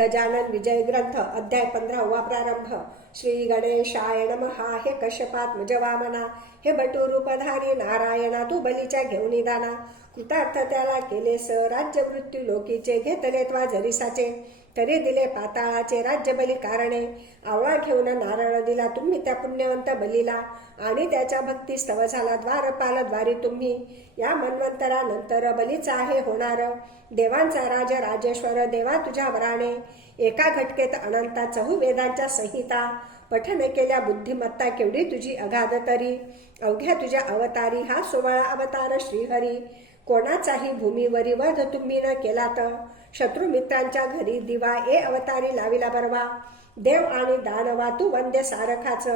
गजानन विजय ग्रंथ अध्याय पंधरावा प्रारंभ. श्री गणेशाय नमहा हे कश्यपात मुजवामना. हे बटुरूपधारी नारायणा तू बलीच्या घेऊन दाना कृतार्थ त्याला केले स राज्य मृत्यू लोकीचे. घेतले त्वा जरिसाचे. तरी दिले पाताळाचे राज्य बली कारणे. आवळा घेऊन नारळ दिला तुम्ही त्या पुण्यवंत बलीला. आणि त्याच्या भक्ती स्तव झाला द्वारपाल द्वारी तुम्ही. या मन्वंतरानंतर बलीचा आहे होणार. देवांचा राज राजेश्वर देवा तुझ्या वराणे. एका घटकेत अनंता चहू वेदांच्या संहिता. पठन केल्या बुद्धिमत्ता केवढी तुझी अगाध तरी. अवघ्या तुझ्या अवतारी हा सोहळा अवतार श्रीहरी. कोणाचाही भूमीवरी वध तुम्ही न केला तर शत्रुमित्रांच्या घरी दिवा ए अवतारी लाविला बरवा. देव आणि दानवा तू वंद्य सारखाच.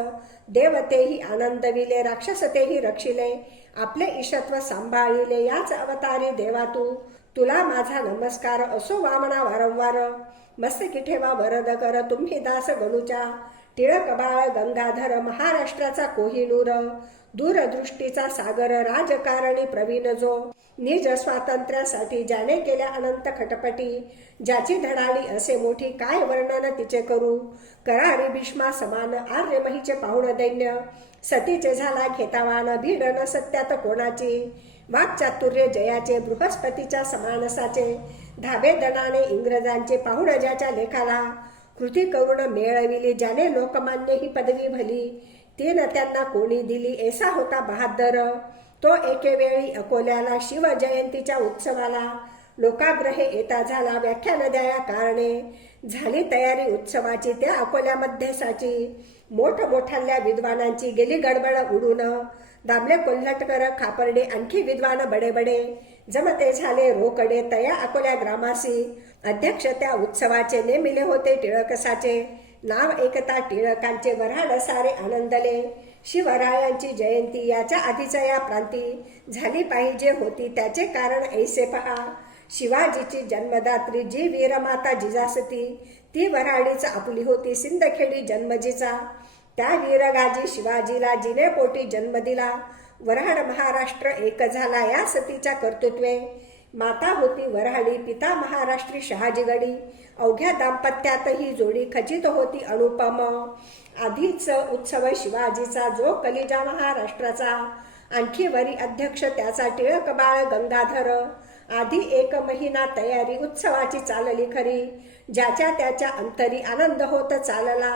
देवतेही आनंदविले राक्षसतेही रक्षिले. आपले ईशत्व सांभाळिले याच अवतारी देवा तू. तुला माझा नमस्कार असो वामना वारंवार. मस्तकी ठेवा वरद कर तुम्ही दास गणूच्या टिळक बाळ गंगाधर महाराष्ट्राचा कोहिनूर. दूरदृष्टीचा सागर राजकारणी प्रवीण जो निज स्वातंत्र्यासाठी ज्याने केल्या अनंत खटपटी ज्याची धडाडी असे मोठी काय वर्णन तिचे करू? करारी भीष्मा समान आर्यमहीचे पाहुण दैन्य सतीचे झाला खेतावान भीड न सत्यात कोणाची? वाक्चातुर्य जयाचे बृहस्पतीच्या समानसाचे धाबे दणाने इंग्रजांचे पाहुण ज्याच्या लेखाला कृती करून मेळविली ज्याने लोकमान्य ही पदवी भली तीन त्यांना कोणी दिली. ऐसा होता बहादर. तो एकेवेळी अकोल्याला शिवजयंतीच्या उत्सवाला लोकाग्रहे येता झाला. व्याख्यान द्याया कारणे. झाली तयारी उत्सवाची. त्या अकोल्यामध्ये साची मोठमोठाल्या विद्वानांची गेली गडबड उडून. दामले कोल्हटकर खापर्डे आणखी विद्वान बडे बडे जमते झाले रोकडे तया अकोल्या ग्रामासी. अध्यक्ष त्या उत्सवाचे नेमिले होते टिळकसाचे. नाव एकता टिळकांचे वऱ्हाड सारे आनंदले. शिवरायांची जयंती याच्या आधीच्या या प्रांती झाली पाहिजे होती त्याचे कारण ऐसे पहा. शिवाजीची जन्मदात्री जी वीरमाता जिजासती ती वऱ्हाडीच आपली होती सिंदखेडी जन्मजीचा. त्या वीरगाजी शिवाजीला जिने पोटी जन्म दिला. वऱ्हाड महाराष्ट्र एक झाला या सतीच्या कर्तृत्वे. माता होती वऱ्हाडी पिता महाराष्ट्री शहाजीगडी. अवघ्या दाम्पत्यात ही जोडी खचित होती अनुपम. आधीच उत्सव शिवाजीचा जो कलिजा महाराष्ट्राचा. आणखी वरी अध्यक्ष त्याचा टिळक बाळ गंगाधर. आधी एक महिना तयारी उत्सवाची चालली खरी. ज्याच्या त्याच्या अंतरी आनंद होत चालला.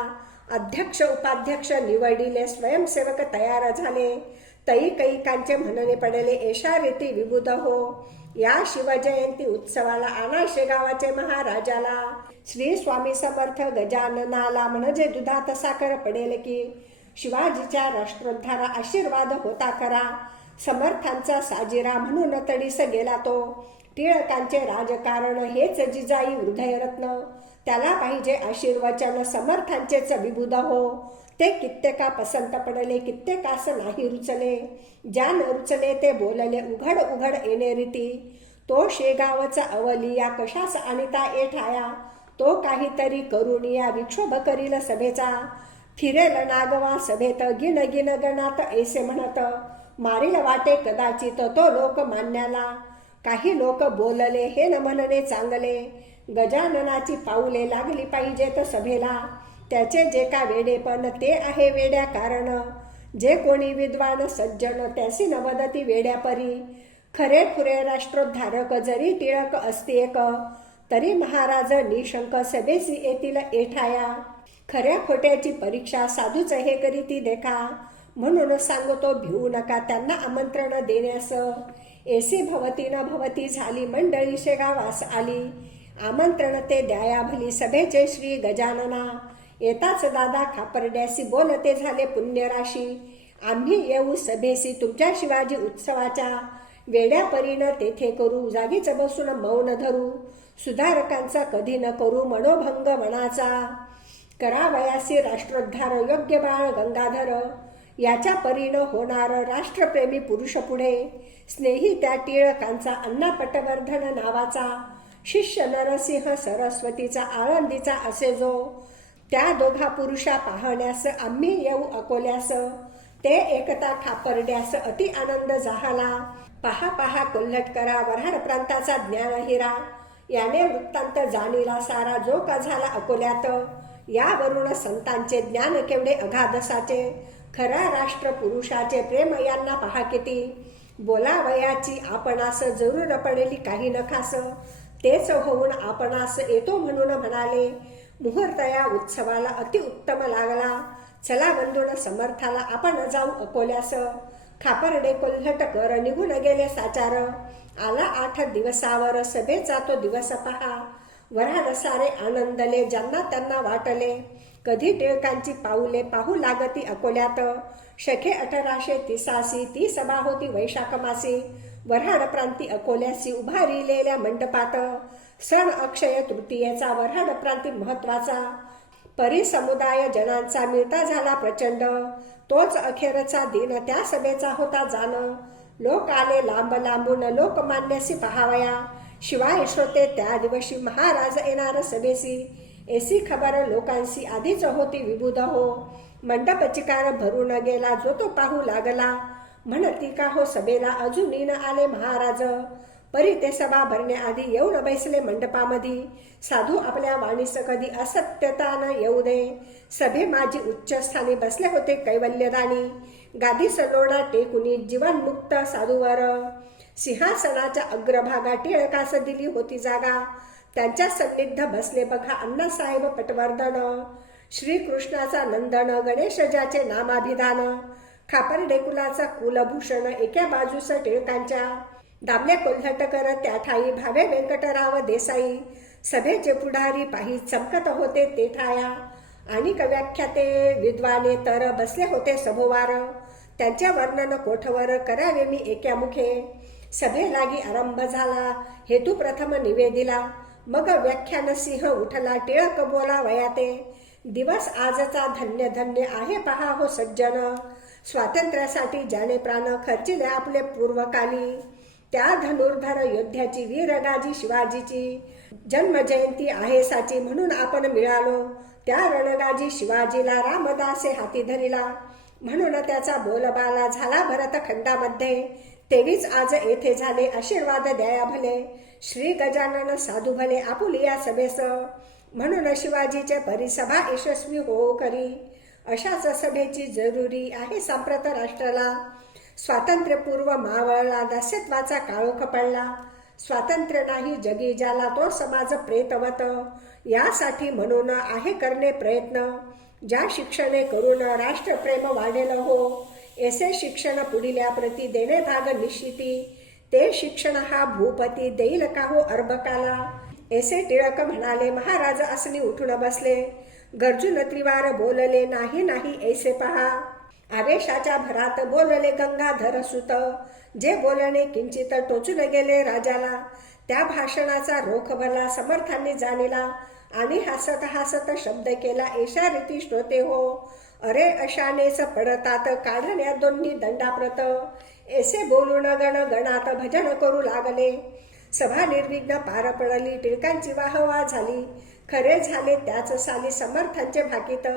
अध्यक्ष उपाध्यक्ष निवडिले स्वयंसेवक तयार झाले. तई कैकांचे म्हणणे पडले एशा रीती विबुध हो. या शिवजयंती उत्सवाला आणा शेगावाचे महाराजाला. श्री स्वामी समर्थ गजाननाला म्हणजे दुधात साखर पडेल की? शिवाजीच्या राष्ट्रोद्धारा आशीर्वाद होता खरा. समर्थांचा साजिरा म्हणून तडीस गेला तो. टिळकांचे राजकारण हेच जिजाई हृदयरत्न. त्याला पाहिजे आशीर्वचन समर्थांचेच विबुध हो. ते कित्येका पसंत पडले कित्येकास नाही रुचले ज्या न रुचले ते बोलले उघड उघड येणे रीती. तो शेगावचा अवलिया कशास आणिता एठाया तो काहीतरी करून या विक्षोभ करील सभेचा. फिरेल नागवा सभेत गिन गिन गणात ऐसे म्हणत मारील वाटे कदाचित तो लोक मान्याला. काही लोक बोलले हे न म्हणणे चांगले. गजाननाची पाऊले लागली पाहिजेत सभेला. त्याचे जे का वेडेपण ते आहे वेड्या कारण. जे कोणी विद्वान सज्जन त्यासी नवदती वेड्यापरी खरे खुरे राष्ट्रोद्धारक जरी टिळक असते एक तरी महाराज निशंक सभेसी येतील एठाया खऱ्या खोट्याची परीक्षा साधूच हे करी ती देखा. म्हणून सांगतो भिवू नका त्यांना आमंत्रण देण्यास. एसी भवती न भवती झाली मंडळी शेगावास आली. आमंत्रण ते द्याया भली सभेचे श्री गजानना. येताच दादा खापर्ड्यासी बोलते झाले पुण्यराशी. आम्ही येऊ सभेसी तुमच्या शिवाजी उत्सवाच्या. वेड्या परीनं तेथे करू जागीच बसून मौन धरू. सुधारकांचा कधी न करू मनोभंग मनाचा. करावयासी राष्ट्रोद्धार योग्य बाळ गंगाधर. याच्या परीनं होणार राष्ट्रप्रेमी पुरुष पुढे. स्नेही त्या टिळकांचा अण्णा पटवर्धन नावाचा. शिष्य नरसिंह सरस्वतीचा आळंदीचा असे जो. त्या दोघा पुरुषा पाहण्यास आम्ही येऊ अकोल्यास. ते एकता खापरण्यास अति आनंद झाला. पहा पहा कोल्हटकरा वऱ्हाड प्रांताचा ज्ञान हिरा याने वृत्तांत जाणीला सारा जो का झाला अकोल्यात यावरून संतांचे ज्ञान केवढे अगाधसाचे खरा राष्ट्र पुरुषाचे प्रेम यांना पहा किती. बोलावयाची आपणास जरूर पडेली काही नखास. तेच होऊन आपणास येतो म्हणून म्हणाले मुहूर्त या उत्सवाला अतिउत्तम लागला. चला बंधून समर्थाला आपण जाऊ अकोल्यास. खापर्डे कोल्हटकर निघून गेले साचार. आला आठ दिवसावर सभेचा तो दिवस पहा. वराड सारे आनंदले ज्यांना त्यांना वाटले. कधी टिळकांची पाऊले पाहू लागती अकोल्यात. शखे अठराशे तिसासी ती सभा होती वैशाख मासी वऱ्हाड प्रांती अकोल्यासी उभारिलेल्या मंडपात सण अक्षय तृतीयेचा वऱ्हाड प्रांती महत्त्वाचा. परिसमुदाय जनांचा मिळता झाला प्रचंड. तोच अखेरचा दिन त्या सभेचा होता जाण. लोक आले लांब लांबून लोकमान्यसी पहावया. शिवाय श्रोते त्या दिवशी महाराज येणार सभेसी एसी खबर लोकांशी आधीच होती विबुध हो. मंडप चिकार भरून गेला जो तो पाहू लागला. म्हणती का हो सभेला अजूनही न आले महाराज? परी ते सभा भरण्याआधी येऊन बैसले मंडपामध्ये साधू आपल्या वाणीस कधी असत्यता न येऊ दे. सभे माझी उच्चस्थानी बसले होते कैवल्यदानी. गादी सलोडा टेकुनी जीवनमुक्त साधूवर. सिंहासनाच्या अग्रभागा टिळकास दिली होती जागा. त्यांच्या सन्निध बसले बघा अण्णासाहेब पटवर्धन. श्रीकृष्णाचा नंदन गणेश ज्याचे नामाभिधान. खापर डेकुलाचा कुलभूषण एका बाजूस टिळकांच्या दामले कोल्हटकर त्या ठाई भावे व्यंकटराव देसाई. सभेचे पुढारी पाही चमकत होते ते ठाया. आणि कव्याख्याते विद्वाने तर बसले होते सभोवार. त्यांच्या वर्णन कोठवर करावे मी एका मुखे. सभे लागी आरंभ झाला हेतू प्रथम निवेदिला. मग व्याख्यान सिंह उठला टिळक बोला वयाते दिवस आजचा धन्य धन्य आहे पहा हो सज्जन. स्वातंत्र्यासाठी ज्याने प्राण खर्चिले आपले पूर्वकाली त्या धनुर्धर योद्ध्याची वीरगाजी शिवाजीची जन्मजयंती आहे साची म्हणून आपण मिळालो. त्या रणगाजी शिवाजीला रामदासे हाती धरिला. म्हणून त्याचा बोलबाला झाला भरत खंडामध्ये. तेवीच आज येथे झाले आशीर्वाद द्याया भले. श्री गजानन साधू भले आपुलिया सभेस म्हणून शिवाजीचे परिसभा यशस्वी हो करी. अशाच सभेची जरुरी आहे सांप्रत राष्ट्राला. स्वातंत्र्यपूर्व मावळला दास्यत्वाचा काळोख पडला स्वातंत्र्य नाही जगी ज्याला तो समाज प्रेतवत. यासाठी म्हणून आहे करणे प्रयत्न. ज्या शिक्षणे करून राष्ट्रप्रेम वाढेल हो ऐसे शिक्षण पुढील्या प्रती देणे भाग निश्चिती. ते शिक्षण हा भूपती देईल का हो अर्भकाला. ऐसे टिळक म्हणाले महाराज असणी उठून बसले. गरजून त्रिवार बोलले नाही नाही ऐसे पहा. आवेशाच्या भरात बोलले गंगाधर सुत. जे बोलणे किंचित टोचून गेले राजाला त्या भाषणाचा रोख भला समर्थांनी जाणीला. आणि हसत हसत शब्द केला एशा रीती श्रोते हो अरे अशानेच पडतात काढण्या दोन्ही दंडाप्रत. ऐसे बोलून गण गणात भजन करू लागले. सभा निर्विघ्न पार पडली टिळकांची वाहवा झाली. खरे झाले त्याच साली समर्थांचे भाकीत.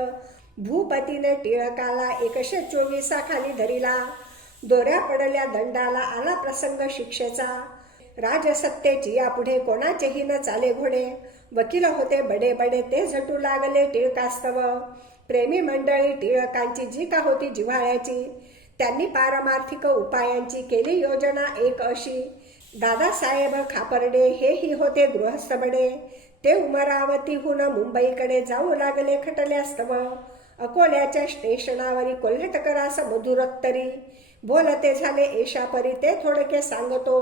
भूपतीने टिळकाला एकशे चोवीसा खाली धरिला. दोऱ्या पडल्या दंडाला आला प्रसंग शिक्षेचा. राजसत्तेची यापुढे कोणाचेही न चाले घोडे. वकील होते बडे बडे ते झटू लागले टिळकास्तव. प्रेमी मंडळी टिळकांची जी का होती जिव्हाळ्याची. त्यांनी पारमार्थिक उपायांची केली योजना एक अशी. दादासाहेब खापर्डे हेही होते गृहस्थ बडे. ते उमरावतीहून मुंबईकडे जाऊ लागले खटल्यास्तव. अकोल्याच्या स्टेशनावरी कोल्हटकरास मधुरोत्तरी बोलते झाले एशापरी ते थोडके सांगतो.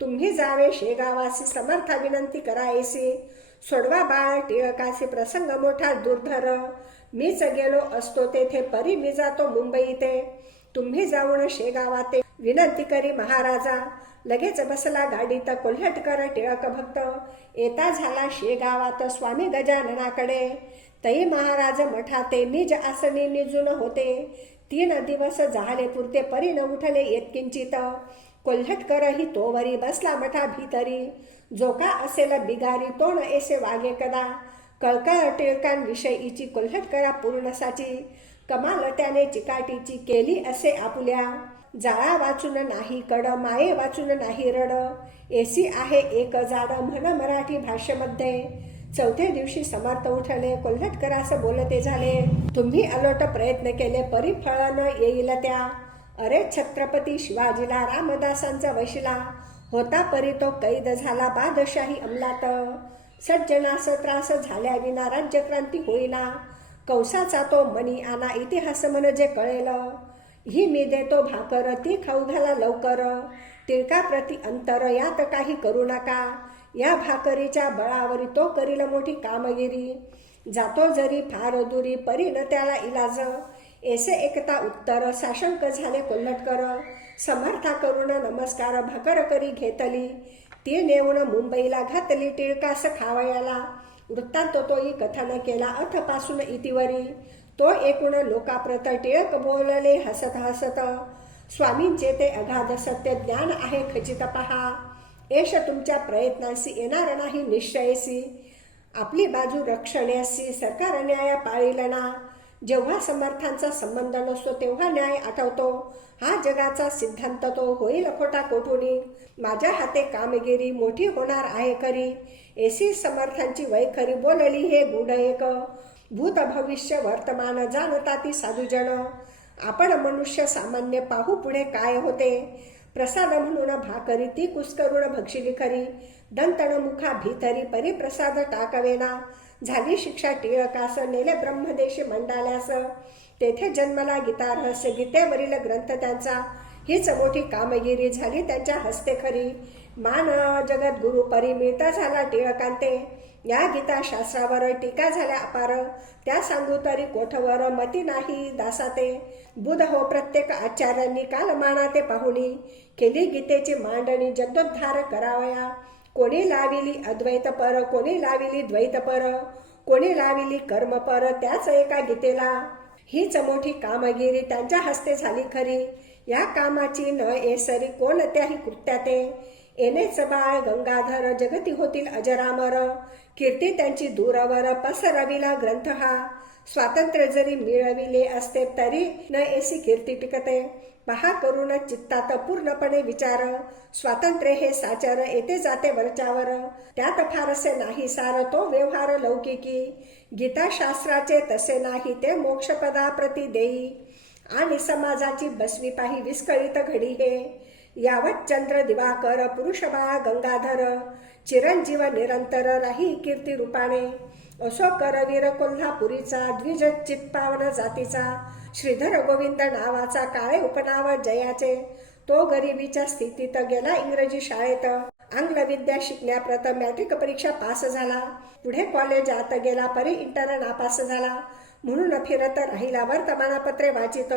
तुम्ही जावे शेगावासी समर्था विनंती करायसी. सोडवा बाळ टिळकासी प्रसंग मोठा दुर्धर. मीच गेलो असतो तेथे परी मी जातो मुंबई ते तुम्ही जाऊन शेगावाते विनंती करी महाराजा. लगेच बसला गाडीत कोल्हटकर टिळक भक्त. येता झाला शेगावात स्वामी गजाननाकडे. तई महाराज मठाते निज आसनी निजून होते. तीन दिवस झाले पुरते परी न उठले येत किंचित. कोल्हटकरही तोवरी बसला मठा भीतरी. जो का असेल बिगारी तोण एसे वागे कदा. कळकळ टिळकांविषयीची कोल्हटकरा पूर्णसाची कमाल त्याने चिकाटीची केली असे आपुल्या. जाळा वाचून नाही कड माये वाचून नाही रड. एसी आहे एक जाड म्हण मराठी भाषेमध्ये. चौथ्या दिवशी समर्थ उठले कोल्हटकर असं बोलते झाले. तुम्ही अलोट प्रयत्न केले परिफळन येईल त्या. अरे छत्रपती शिवाजीला रामदासांचा वशिला. होता परी तो कैद झाला बादशाही अंमलात. सज्जनास त्रास झाल्या विना राज्यक्रांती होईना. कौसाचा तो मनी आना इतिहास म्हणजे कळेल. ही मी देतो भाकर ती खाऊ घाला लवकर. टिळकाप्रती अंतर यात काही करू नका. या भाकरीच्या बळावरी तो करील मोठी कामगिरी. जातो जरी फार दुरी परी न त्याला इलाज. एसे एकता उत्तर साशंक झाले कोल्हटकर. समर्था करून नमस्कार भाकर करी घेतली. ती नेऊन मुंबईला घातली टिळकास खावयाला. वृत्तांत तोही कथन केला अथपासून इतिवरी. तो एकूण लोकाप्रत टिळक बोलले हसत हसत स्वामींचे ते अगाध सत्य ज्ञान आहे खचित पहा. एष तुमच्या प्रयत्नांशी येणार नाही निश्चयसी आपली बाजू रक्षण्याशी सरकार न्याय पाळील ना जेव्हा समर्थांचा संबंध नसतो तेव्हा न्याय आठवतो. हा जगाचा सिद्धांत तो होईल खोटा कोठुनी? माझ्या हाते कामगिरी मोठी होणार आहे खरी. एसी समर्थांची वैखरी बोलली हे गुढ एक. भूत भविष्य वर्तमान जाणता ती साधूजन. आपण मनुष्य सामान्य पाहू पुढे काय होते? प्रसाद म्हणून भाकरी ती कुस्करुण भक्षिली खरी दंतण मुखा भीतरी परिप्रसाद टाकवेना. झाली शिक्षा टिळकास नेले ब्रह्मदेशी मंडाल्यास. तेथे जन्मला गीता रहस्य गीतेवरील ग्रंथ त्यांचा. हीच मोठी कामगिरी झाली त्यांच्या हस्ते खरी. मान जगद्गुरु गुरु झाला टिळकांते. या गीता शास्त्रावर टीका झाल्या अपार. त्या सांगू तरी कोठवर मती नाही दासाते. बुध हो प्रत्येक आचार्यांनी कालमाना ते पाहुणी. केली गीतेची मांडणी जगदोद्धार करावया. कोणी लाविली अद्वैत पर कोणी लाविली द्वैत पर. कोणी लाविली कर्म पर त्याच एका गीतेला. हीच मोठी कामगिरी त्यांच्या हस्ते झाली खरी. या कामाची न येसरी कोणत्याही कृत्याते. येणेच बाळ गंगाधर जगती होतील अजरामर. कीर्ती त्यांची दूरवर पसरविला ग्रंथ हा. स्वातंत्र्य जरी मिळविले असते तरी न एसी कीर्ती टिकते. पहा करून चित्तात पूर्णपणे विचार. स्वातंत्र्य हे साचर येते जाते वरच्यावर. त्यात फारसे नाही सार तो व्यवहार लौकिकी. गीताशास्त्राचे तसे नाही ते मोक्षपदाप्रती देई. आणि समाजाची बसवी पाही विस्कळीत घडी हे. यावत चंद्र दिवाकर पुरुषबाळ गंगाधर. चिरंजीव निरंतर राही कीर्ती रूपाने. असो करवीर कोल्हापुरीचा द्विज चित्पावन जातीचा श्रीधर गोविंद नावाचा काळे उपनाव जयाचे. तो गरिबीच्या स्थितीत गेला इंग्रजी शाळेत. आंग्ल विद्या शिकण्याप्रत मॅट्रिक परीक्षा पास झाला. पुढे कॉलेजात गेला परी इंटर नापास झाला. म्हणून फिरत राहिला वर्तमानपत्रे वाचित.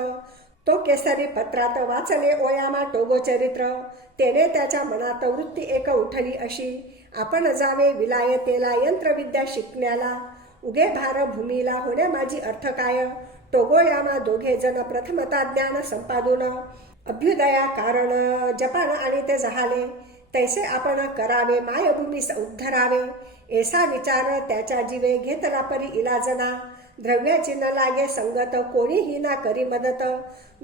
तो केसरी पत्रात वाचले ओयामा टोगो चरित्र. त्याने त्याच्या मनात वृत्ती एक उठली अशी. आपण जावे विलायतेला यंत्रविद्या शिकण्याला. उगे भार भूमीला होण्या माझी अर्थ काय टोगोयामा दोघे जण प्रथमता ज्ञान संपादून. अभ्युदया कारण जपान आणि ते झाले तैसे आपण करावे मायभूमीस उद्धरावे. ऐसा विचार त्याच्या जीवे घेतला परी इलाजना. द्रव्याची न लागे संगत कोणीही ना करी मदत.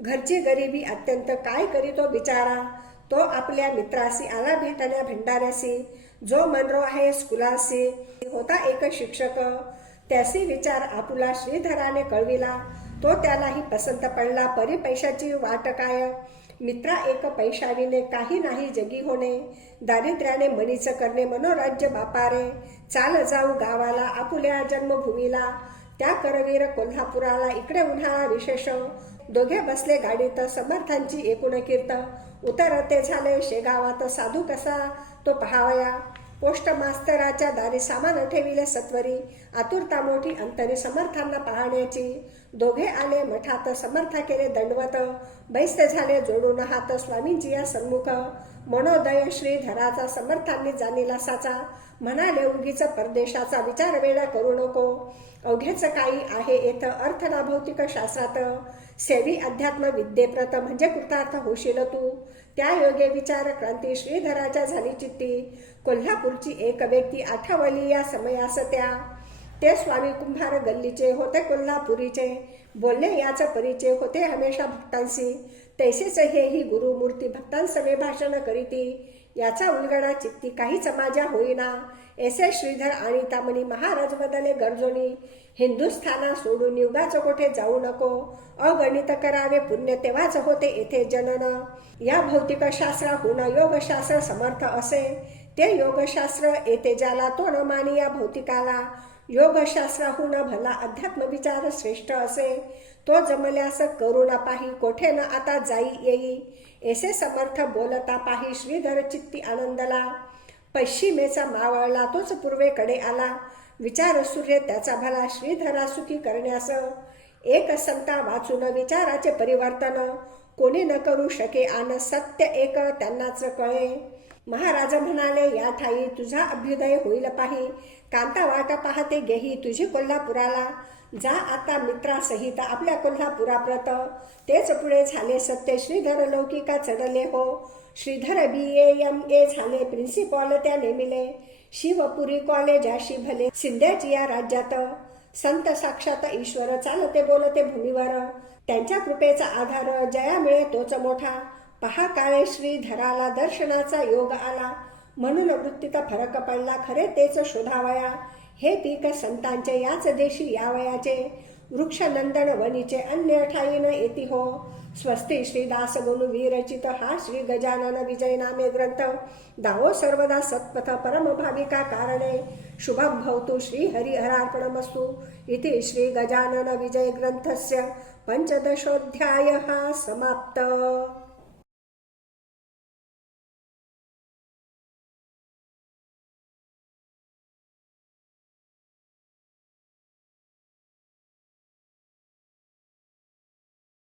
घरची गरिबी अत्यंत काय करीतो बिचारा? तो आपल्या मित्राशी आला भेटण्या भंडाऱ्याशी जो मनरो आहे स्कुलाशी होता एक शिक्षक. त्याशी विचार आपुला श्रीधराने कळविला. तो त्यालाही पसंत पडला. परी पैशाची वाट काय? मित्रा एक पैशाविने काही नाही जगी होणे. दारिद्र्याने मणीच करणे. मनोराज्य बापारे. चाल जाऊ गावाला आपुल्या जन्मभूमीला. त्या करवीर कोल्हापुराला. इकडे उन्हाळा विशेष. दोघे बसले गाडीत. समर्थांची एकूण कीर्त. उतरते झाले शेगावात साधू कसा तो पहावया. पोस्ट मास्तराच्या दारी सामान ठेविले सत्वरी. आतुरता मोठी अंतरी समर्थांना पाहण्याची. दोघे आले मठात समर्थ केले दंडवत. बैस्त झाले जोडून हात स्वामींची या सन्मुख. मनोदय श्रीधराचा समर्थांनी जाणीलासाचा म्हणाले उगीच परदेशाचा विचार वेळा करू नको. अवघेच काही आहे येथं अर्थ ना भौतिक शास्त्रात. सेवी अध्यात्म विद्येप्रत म्हणजे कृतार्थ होशील तू. त्या योगे विचार क्रांती श्रीधराच्या झाली चित्ती. कोल्हापूरची एक व्यक्ती आठवली या समयास त्या. ते स्वामी कुंभार गल्लीचे होते कोल्हापुरीचे. बोलणे याचा परिचय होते हमेशा भक्तांशी. तैसेच हे ही गुरुमूर्ती भक्तांसवे भाषण करीती. याचा उलगडा चित्ती काही समाजा होईना. एस. श्रीधर आणि तामणी महाराज बदले गरजोनी. हिंदुस्थाना सोडून युगाचं कोठे जाऊ नको. अगणित करावे पुण्य तेव्हाच होते येथे जनन. या भौतिक शास्त्राहून योगशास्त्र समर्थ असे. ते योगशास्त्र येथे ज्याला तो न मानी या भौतिकाला. योगशास्त्राहून भला अध्यात्म विचार श्रेष्ठ असे. तो जमल्यास करुणा पाही कोठे न आता जाई येई. एसे समर्थ बोलता पाही श्रीधर चित्ती आनंदला. पश्चिमेचा मावळला तोच पूर्वेकडे आला. विचार सूर्य त्याचा भला श्रीधरा सुखी करण्यास. एक संता वाचून विचाराचे परिवर्तन. कोणी न करू शके आन सत्य एक त्यांनाच कळे. महाराज म्हणाले या ठाई तुझा अभ्युदय होईल पाही. कांता वाट पाहते गेही तुझी कोल्हापुराला. जा आता मित्रासहित आपल्या कोल्हापुराप्रत. तेच पुढे झाले सत्य श्रीधर लौकिका चढले हो. श्रीधर बी ए एम ए झाले प्रिन्सिपॉल त्या नेमिले शिवपुरी कॉलेज अशी भले सिंध्याची या राज्यात. संत साक्षात ईश्वर चालते बोलते भूमीवर. त्यांच्या कृपेचा आधार जया मिळे तोच मोठा. पहा काळे श्रीधराला दर्शनाचा योग आला. म्हणून वृत्तीचा फरक पडला खरे तेच शोधावया. हे पीक संतांचे याच देशी यावयाचे. वृक्षनंदन वनीचे अन्य ठाईन येती हो. स्वस्ती श्रीदास गुण विरचित हा श्री गजानन विजय नामे ग्रंथ. दावो सर्वदा सत्पथ परमभाविका कारणे. शुभं भवतु श्री हरिहरार्पणमस्तु इति श्री गजानन विजय ग्रंथस्य पञ्चदशोऽध्यायः समाप्त.